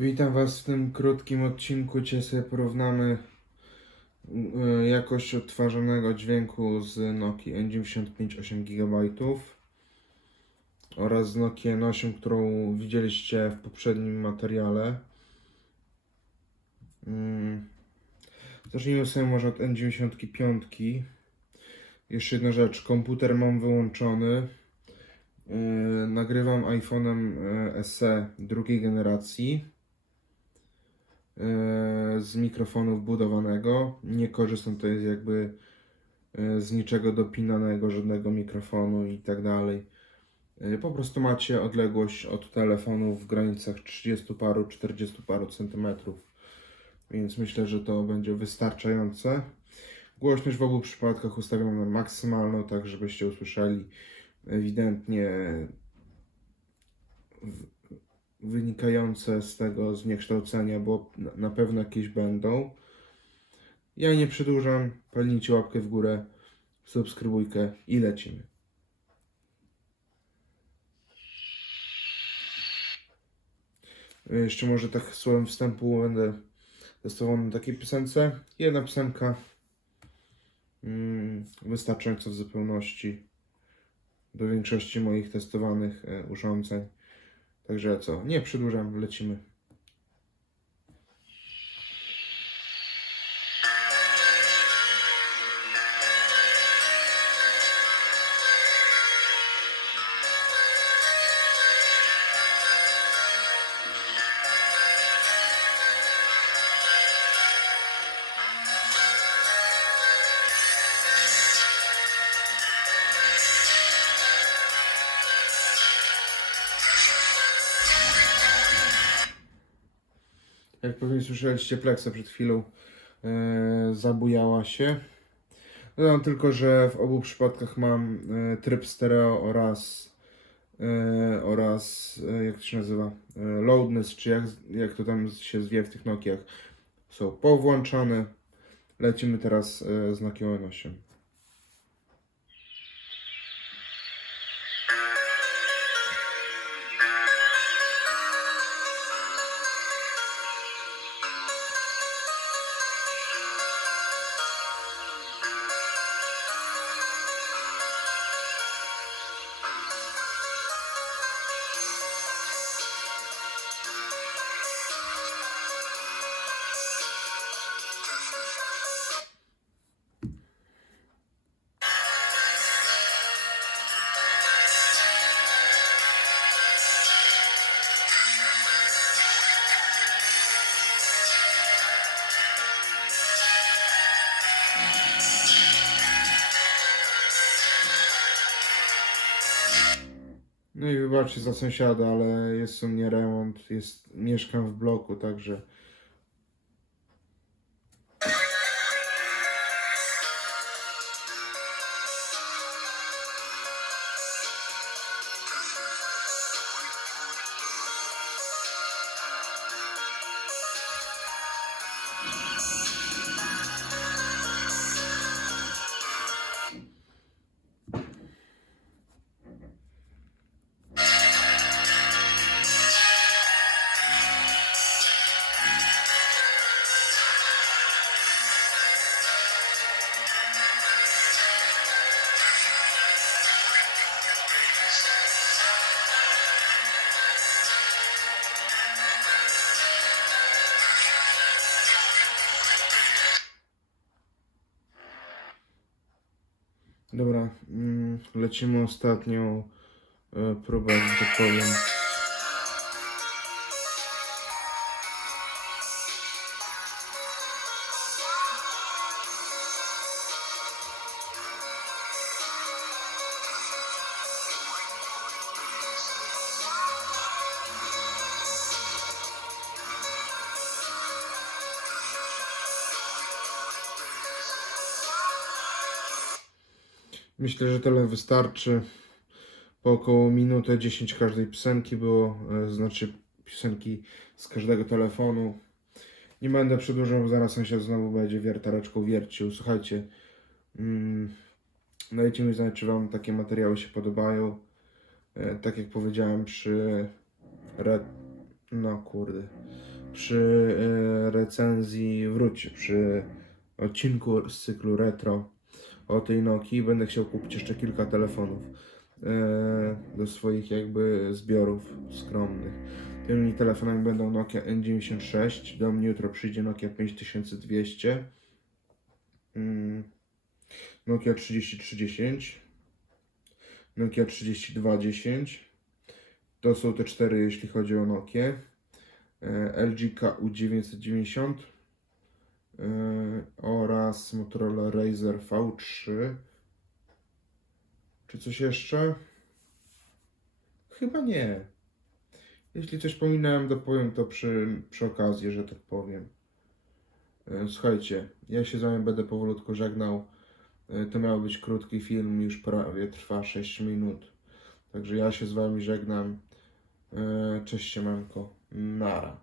Witam Was w tym krótkim odcinku. Dzisiaj sobie porównamy jakość odtwarzanego dźwięku z Nokii N95 8 GB oraz z Nokii N8, którą widzieliście w poprzednim materiale. Zacznijmy sobie może od N95. Jeszcze jedna rzecz, komputer mam wyłączony. Nagrywam iPhone'em SE drugiej generacji. Z mikrofonu wbudowanego. Nie korzystam to jest jakby z niczego dopinanego, żadnego mikrofonu i tak dalej. Po prostu macie odległość od telefonu w granicach 30 paru, 40 paru centymetrów. Więc myślę, że to będzie wystarczające. Głośność w obu przypadkach ustawiam na maksymalną, tak żebyście usłyszeli ewidentnie wynikające z tego zniekształcenia, bo na pewno jakieś będą. Ja nie przedłużam, palnijcie łapkę w górę, subskrybujkę i lecimy. Jeszcze może tak słowem wstępu będę testował na takiej piosence. Jedna piosenka wystarczająca w zupełności do większości moich testowanych urządzeń. Także co, nie przedłużam, lecimy. Jak pewnie słyszeliście, Plexa przed chwilą zabujała się. Dodam tylko, że w obu przypadkach mam tryb stereo oraz jak to się nazywa, loudness, czy jak to tam się zwie w tych Nokiach, są powłączane. Lecimy teraz z Nokią N8. No i wybaczcie za sąsiada, ale jest u mnie remont, mieszkam w bloku, także dobra, lecimy ostatnią próbę, że tak powiem. Myślę, że tyle wystarczy. Po około minutę 10 każdej piosenki było, znaczy piosenki z każdego telefonu. Nie będę przedłużał, bo zaraz sąsiad znowu będzie wiertareczką wiercił. Słuchajcie, dajcie mi znać, czy Wam takie materiały się podobają. Tak jak powiedziałem przy No kurde. Przy recenzji przy odcinku z cyklu retro o tej Nokii będę chciał kupić jeszcze kilka telefonów do swoich jakby zbiorów skromnych. Tymi telefonami będą Nokia N96, do mnie jutro przyjdzie Nokia 5200, Nokia 3310, Nokia 3210. To są te cztery, jeśli chodzi o Nokię. LG KU990 oraz Motorola Razr V3. Czy coś jeszcze? Chyba nie. Jeśli coś pominąłem, to powiem to przy okazji, że tak powiem. Słuchajcie, ja się z wami będę powolutku żegnał. To miał być krótki film, już prawie trwa 6 minut. Także ja się z wami żegnam. Cześć siemanko. Nara.